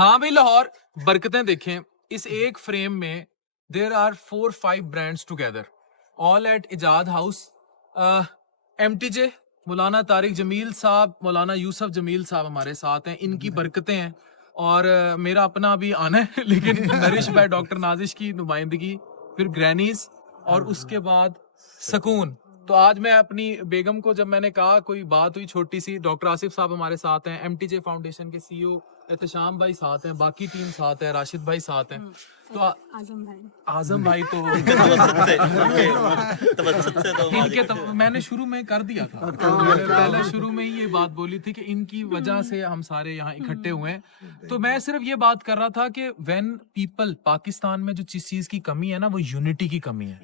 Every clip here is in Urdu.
ہاں بھائی لاہور برکتیں دیکھیں اس ایک فریم میں there are 4-5 brands together all at Ijaad House. M T J Maulana Tariq جمیل صاحب, مولانا یوسف جمیل صاحب ہمارے ساتھ ہیں, ان کی برکتیں ہیں. اور میرا اپنا بھی آنا ہے لیکن نرش بھائی ڈاکٹر نازش کی نمائندگی, پھر گرینیز, اور اس کے بعد سکون. تو آج میں اپنی بیگم کو جب میں نے کہا کوئی بات ہوئی چھوٹی سی, ڈاکٹر آصف صاحب ہمارے ساتھ ہیں, ایم ٹی جے فاؤنڈیشن کے سی او احتشام بھائی ساتھ ہیں, باقی ٹیم ساتھ ہے, راشد بھائی ساتھ ہیں, تو اعظم بھائی تو ان کے میں نے شروع میں کر دیا تھا, پہلے شروع میں ہی یہ بات بولی تھی کہ ان کی وجہ سے ہم سارے یہاں اکٹھے ہوئے ہیں. تو میں صرف یہ بات کر رہا تھا کہ وین پیپل, پاکستان میں جو چیز کی کمی ہے نا وہ یونٹی کی کمی ہے.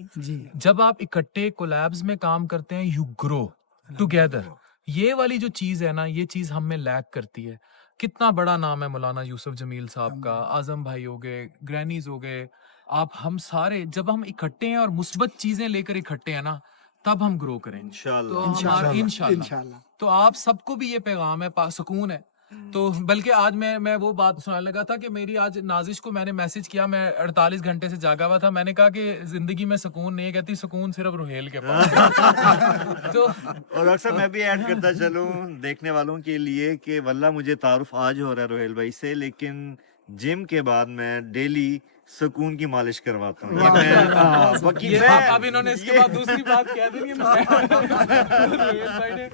جب آپ اکٹھے کولیبز میں کام کرتے ہیں یو گرو ٹوگیدر. یہ والی جو چیز ہے نا یہ چیز ہم میں لیک کرتی ہے. کتنا بڑا نام ہے مولانا یوسف جمیل صاحب کا, اعظم بھائی ہو گئے, گرینیز ہو گئے, آپ ہم سارے جب ہم اکٹھے ہیں اور مثبت چیزیں لے کر اکٹھے ہیں نا تب ہم گرو کریں گے انشاءاللہ. تو آپ سب کو بھی یہ پیغام ہے, سکون ہے. تو بلکہ آج میں وہ بات سنانے لگا تھا کہ میری آج نازش کو میں نے میسج کیا, میں 48 گھنٹے سے جاگا ہوا تھا, میں نے کہا کہ زندگی میں سکون نہیں, کہتی سکون صرف روہیل کے پاس. تو اور اکثر میں بھی ایڈ کرتا چلوں دیکھنے والوں کے لیے کہ واللہ مجھے تعارف آج ہو رہا ہے روہیل بھائی سے, لیکن جم کے بعد میں ڈیلی سکون کی مالش کرواتا ہوں. اب انہوں نے اس کے بعد دوسری بات کہہ دی روہیل بھائی نے,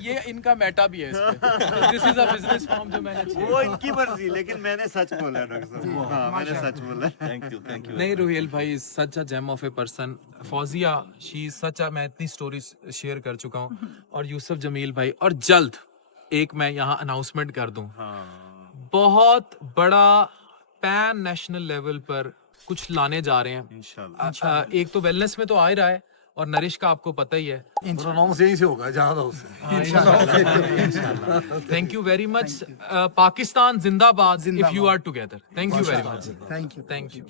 یہ ان کا میٹا بھی ہے اس پہ, دس از اے بزنس فارم جو میں نے وہ ان کی مرضی, لیکن میں نے سچ بولا ڈاکٹر صاحب, ہاں میں نے سچ بولا. تھینک یو نہیں, روہیل بھائی از سچ اے جیم آف اے پرسن. فوزیہ شی از سچ اے, میں اتنی سٹوریز شیئر کر چکا ہوں. اور یوسف جمیل بھائی, اور جلد ایک میں یہاں اناؤنسمنٹ کر دوں, بہت بڑا پین نیشنل لیول پر کچھ لانے جا رہے ہیں انشاءاللہ. ایک تو ویلنس میں تو آ ہی رہا ہے, اور نرش کا آپ کو پتہ ہی ہے, پروناؤنس یہیں سے ہوگا جہاں تھا اس سے. Thank you very much. Pakistan زندہ باد, if you are together. Thank you very much. Thank you. Thank you.